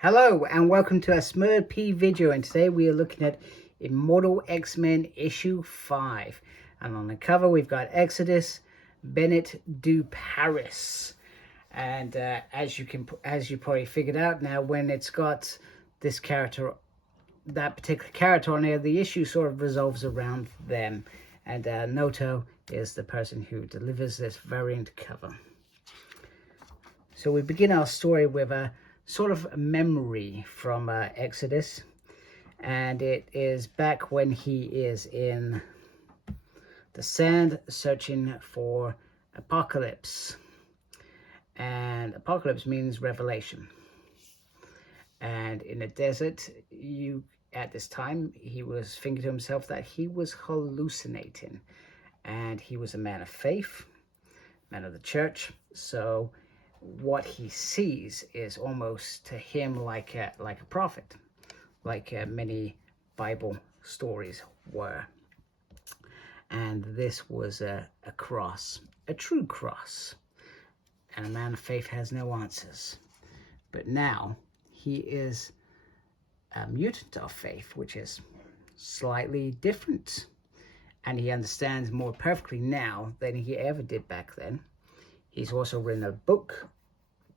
Hello and welcome to a smerdp video, and today we are looking at Immortal X-Men issue 5, and on the cover we've got Exodus, Bennett du Paris, and as you probably figured out now, when it's got this character, that particular character on there, the issue sort of revolves around them, and Noto is the person who delivers this variant cover. So we begin our story with a sort of a memory from Exodus, and it is back when he is in the sand searching for Apocalypse, and Apocalypse means revelation. And in the desert, at this time he was thinking to himself that he was hallucinating, and he was a man of faith, man of the church, so what he sees is almost to him like a prophet, like many Bible stories were. And this was a cross, a true cross, and a man of faith has no answers. But now he is a mutant of faith, which is slightly different, and he understands more perfectly now than he ever did back then. He's also written a book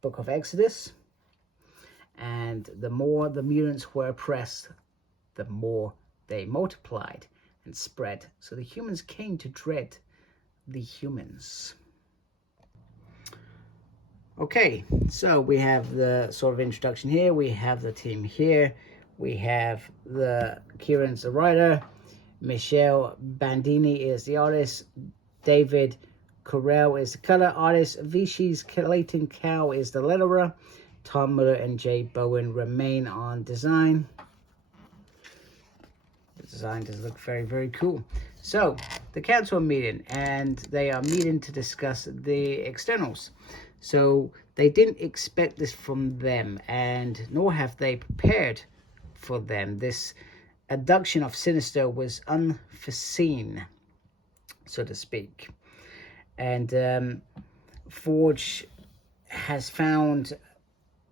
of Exodus, and the more the mutants were oppressed, the more they multiplied and spread. So the humans came to dread the humans. Okay, so we have the sort of introduction here. We have the team here. We have Kieran's the writer. Michelle Bandini is the artist. David Correll is the color artist. Vichy's Clayton Cow is the letterer. Tom Miller and Jay Bowen remain on design. The design does look very, very cool. So the council are meeting, and they are meeting to discuss the externals. So they didn't expect this from them, and nor have they prepared for them. This abduction of Sinister was unforeseen, so to speak. And Forge has found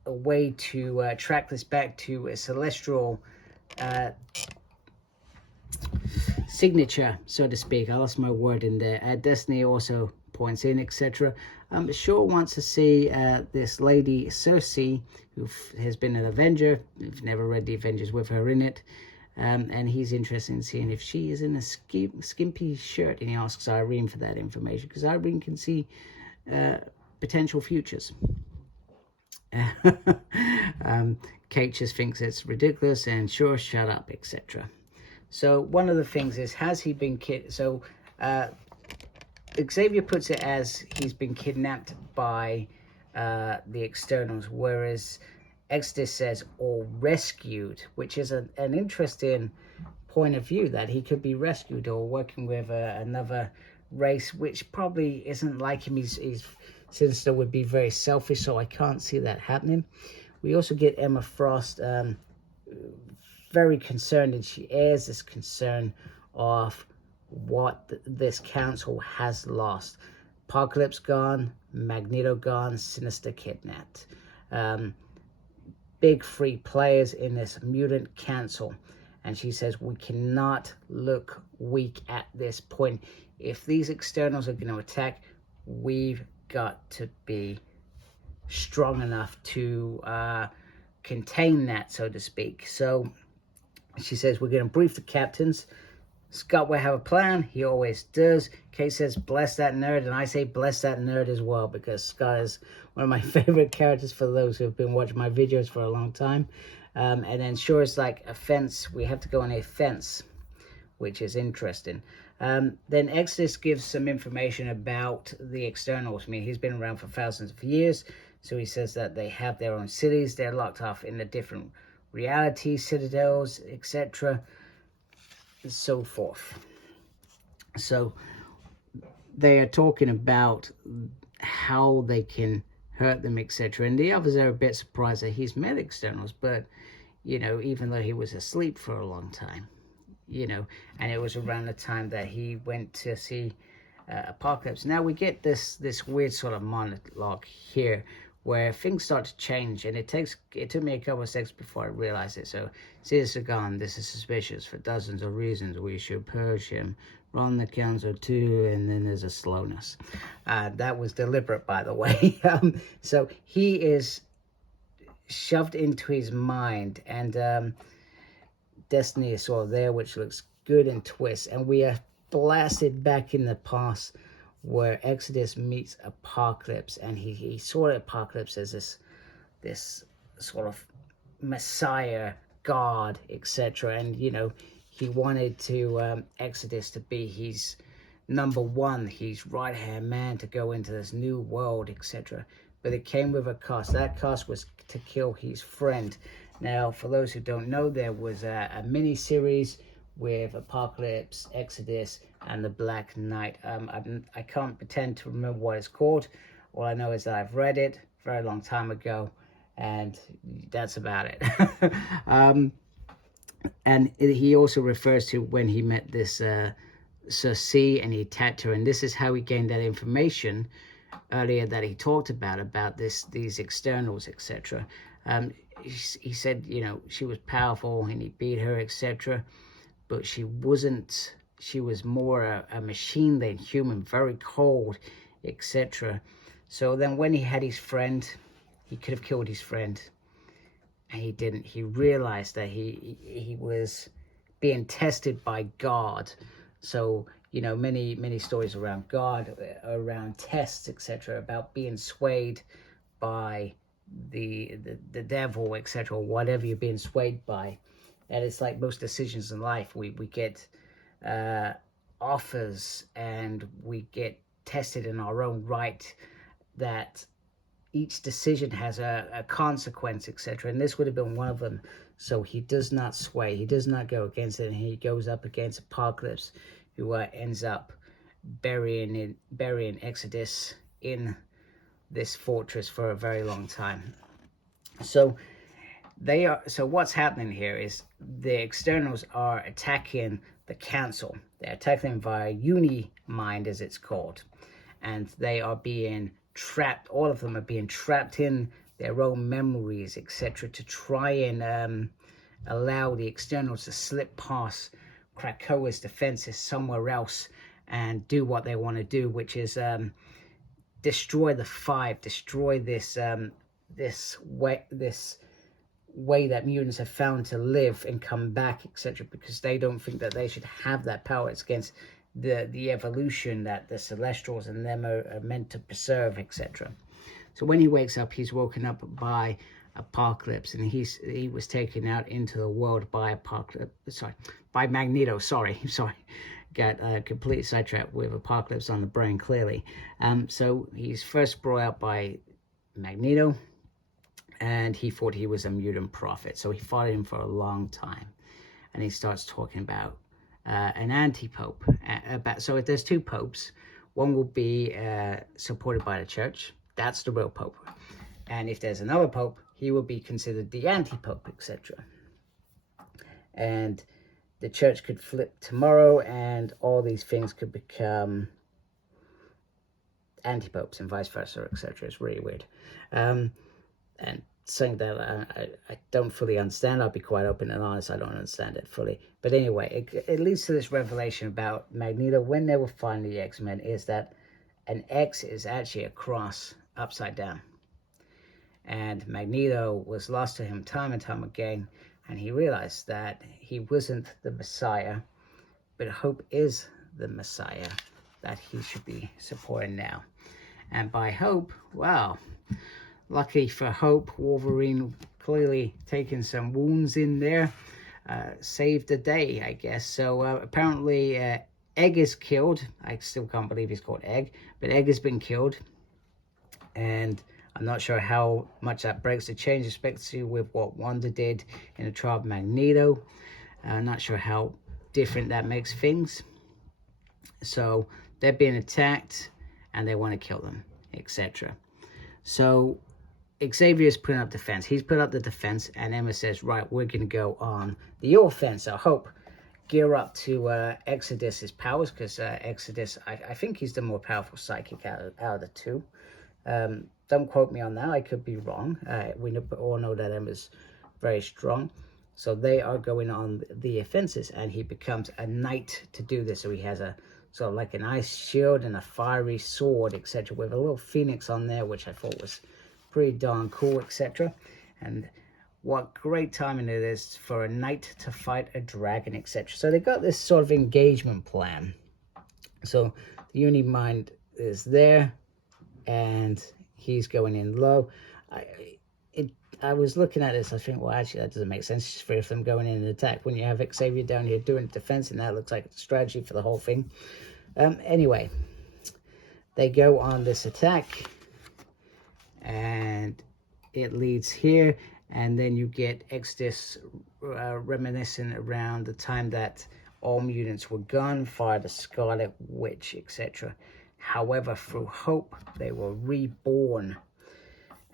a way to track this back to a celestial signature, so to speak. I lost my word in there. Destiny also points in, etc. Shaw wants to see this lady Cersei, who has been an Avenger. If you've never read the Avengers with her in it. And he's interested in seeing if she is in a skimpy shirt, and he asks Irene for that information, because Irene can see potential futures. Kate just thinks it's ridiculous, and sure, shut up, etc. So one of the things is, has he been so Xavier puts it as he's been kidnapped by the externals, whereas Exodus says, or rescued, which is an interesting point of view, that he could be rescued or working with another race, which probably isn't like him. He's Sinister would be very selfish, so I can't see that happening. We also get Emma Frost very concerned, and she airs this concern of what this council has lost. Apocalypse gone, Magneto gone, Sinister kidnapped. Big free players in this mutant council, and she says we cannot look weak at this point. If these externals are going to attack, we've got to be strong enough to contain that, so to speak. So she says we're going to brief the captains. Scott will have a plan. He always does. Kate says, bless that nerd. And I say, bless that nerd as well, because Scott is one of my favorite characters, for those who have been watching my videos for a long time. And then sure, it's like a fence. We have to go on a fence, which is interesting. Then Exodus gives some information about the externals. I mean, he's been around for thousands of years. So he says that they have their own cities. They're locked off in the different realities, citadels, etc., and so forth. So they are talking about how they can hurt them, etc. And the others are a bit surprised that he's met externals, but, you know, even though he was asleep for a long time, you know, and it was around the time that he went to see Apocalypse. Now we get this weird sort of monologue here, where things start to change, and it took me a couple of seconds before I realized it. So, Caesar gone, this is suspicious for dozens of reasons. We should purge him, run the council too, and then there's a slowness. That was deliberate, by the way. So he is shoved into his mind, and destiny is sort of there, which looks good and twists, and we are blasted back in the past where Exodus meets Apocalypse, and he saw Apocalypse as this sort of messiah, God, etc. And he wanted to Exodus to be his number one, his right-hand man to go into this new world, etc. But it came with a cost. That cost was to kill his friend. Now, for those who don't know, there was a mini-series with Apocalypse, Exodus, and the Black Knight. I can't pretend to remember what it's called. All I know is that I've read it a very long time ago, and that's about it. And he also refers to when he met this Circe, and he attacked her, and this is how he gained that information earlier that he talked about these externals, etc. He said, she was powerful and he beat her, etc. But she wasn't. She was more a machine than human, very cold, etc. So then when he had his friend, he could have killed his friend, and he didn't. He realized that he was being tested by God. So many stories around God, around tests, etc., about being swayed by the devil, etc., whatever you're being swayed by. And it's like most decisions in life, we get offers, and we get tested in our own right, that each decision has a consequence, etc. And this would have been one of them. So he does not sway, he does not go against it, and he goes up against Apocalypse, who ends up burying Exodus in this fortress for a very long time. So what's happening here is the externals are attacking the council. They're attacking them via Uni-Mind, as it's called, and they are being trapped. All of them are being trapped in their own memories, etc., to try and allow the externals to slip past Krakoa's defenses somewhere else and do what they want to do, which is destroy the Five, destroy this way that mutants have found to live and come back, etc., because they don't think that they should have that power. It's against the evolution that the Celestials and them are meant to preserve, etc. So when he wakes up, he's woken up by Apocalypse, and he was taken out into the world by Magneto. Sorry, got completely sidetracked with Apocalypse on the brain, clearly. So he's first brought out by Magneto, and he thought he was a mutant prophet. So he fought him for a long time, and he starts talking about an anti-pope. So if there's two popes, one will be supported by the church. That's the real pope. And if there's another pope, he will be considered the anti-pope, etc. And the church could flip tomorrow, and all these things could become anti-popes and vice versa, etc. It's really weird. And something that I don't fully understand. I'll be quite open and honest. I don't understand it fully. But anyway, it leads to this revelation about Magneto when they will find the X-Men, is that an X is actually a cross upside down. And Magneto was lost to him time and time again, and he realized that he wasn't the Messiah, but Hope is the Messiah that he should be supporting now. And by Hope, well, lucky for Hope, Wolverine clearly taking some wounds in there, saved the day, I guess. So apparently Egg is killed. I still can't believe he's called Egg, but Egg has been killed, and I'm not sure how much that breaks the chain, especially with what Wanda did in the trial of Magneto. I'm not sure how different that makes things. So they're being attacked, and they want to kill them, etc. So Xavier's putting up defense. He's put up the defense, and Emma says, right, we're going to go on the offense. So Hope, gear up to Exodus's powers, because Exodus, I think he's the more powerful psychic out of the two. don't quote me on that. I could be wrong. We all know that Emma's very strong. So they are going on the offenses, and he becomes a knight to do this. So he has a sort of like an ice shield and a fiery sword, etc., with a little phoenix on there, which I thought was pretty darn cool, etc. And what great timing it is for a knight to fight a dragon, etc. So they got this sort of engagement plan. So the Unimind is there, and he's going in low. I was looking at this, I think, well, actually, that doesn't make sense for them going in and attack when you have Xavier down here doing defense, and that looks like a strategy for the whole thing. Anyway, they go on this attack, and it leads here, and then you get Exodus reminiscent around the time that all mutants were gone, via the Scarlet Witch, etc. However, through hope, they were reborn.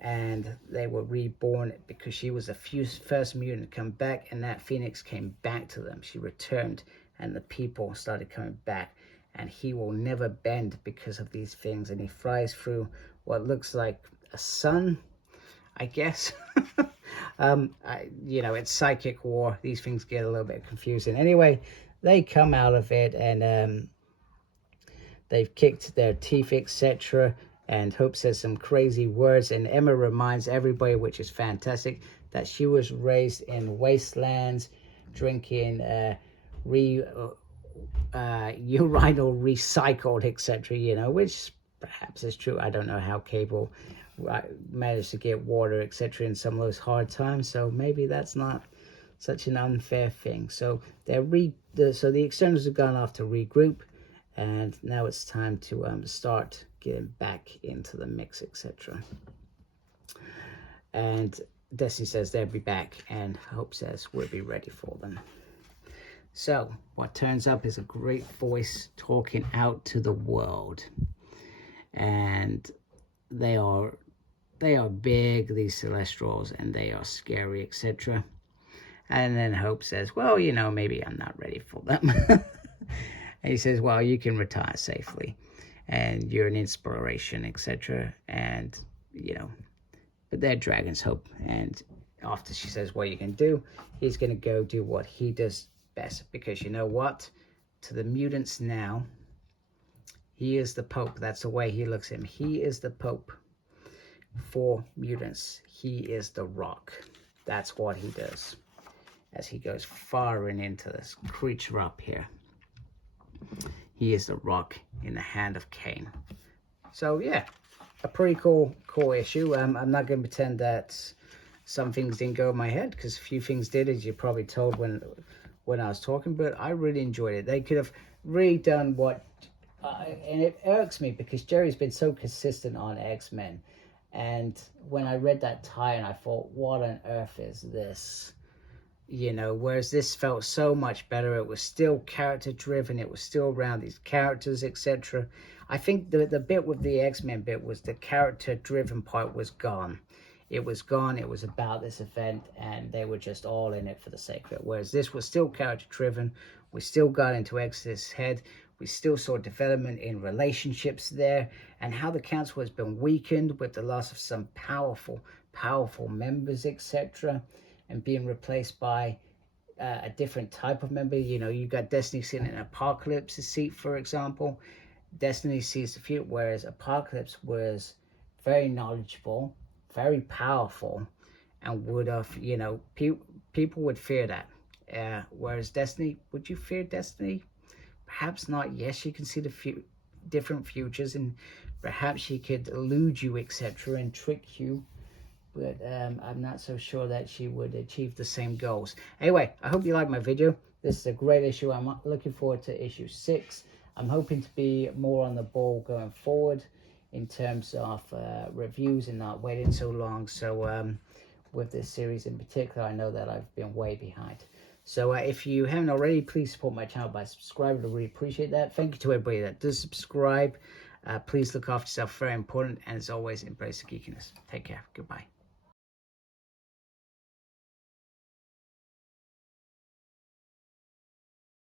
And they were reborn because she was the first mutant to come back, and that phoenix came back to them. She returned, and the people started coming back. And he will never bend because of these things. And he flies through what looks like a sun, I guess. You know, it's psychic war. These things get a little bit confusing. Anyway, they come out of it, and they've kicked their teeth, etc. And Hope says some crazy words, and Emma reminds everybody, which is fantastic, that she was raised in wastelands, drinking urinal recycled, etc., you know, which perhaps is true. I don't know how Cable managed to get water, etc., in some of those hard times, so maybe that's not such an unfair thing. So so the externals have gone off to regroup, and now it's time to start getting back into the mix, etc. And Destiny says they'll be back, and Hope says we'll be ready for them. So what turns up is a great voice talking out to the world, and they are big, these Celestials, and they are scary, etc. And then Hope says, well, you know, maybe I'm not ready for them. And he says, well, you can retire safely, and you're an inspiration, etc. And, you know, but they're dragons, Hope. And after she says what you can do, he's going to go do what he does best. Because you know what? To the mutants now, he is the Pope. That's the way he looks at him. He is the Pope for mutants. He is the Rock. That's what he does. As he goes firing into this creature up here. He is the Rock in the hand of Cain. So yeah, a pretty cool issue. I'm not going to pretend that some things didn't go in my head, because a few things did, as you probably told when I was talking. But I really enjoyed it. They could have really done what, and it irks me because Jerry's been so consistent on X-Men. And when I read that tie-in, I thought, what on earth is this? You know, whereas this felt so much better. It was still character driven. It was still around these characters, etc. I think the bit with the X-Men bit was the character driven part was gone. It was gone. It was about this event, and they were just all in it for the sake of it. Whereas this was still character driven. We still got into Exodus' head. We still saw development in relationships there, and how the council has been weakened with the loss of some powerful members, etc., and being replaced by a different type of member. You know, you got Destiny sitting in Apocalypse's seat, for example. Destiny sees the future, whereas Apocalypse was very knowledgeable, very powerful, and would have, you know, people would fear that. Whereas Destiny, would you fear Destiny? Perhaps not. Yes, she can see the different futures, and perhaps she could elude you, etc., and trick you. But I'm not so sure that she would achieve the same goals. Anyway, I hope you like my video. This is a great issue. I'm looking forward to issue 6. I'm hoping to be more on the ball going forward in terms of reviews and not waiting so long. So with this series in particular, I know that I've been way behind. So if you haven't already, please support my channel by subscribing. I really appreciate that. Thank you to everybody that does subscribe. Please look after yourself, very important. And as always, embrace the geekiness. Take care. Goodbye.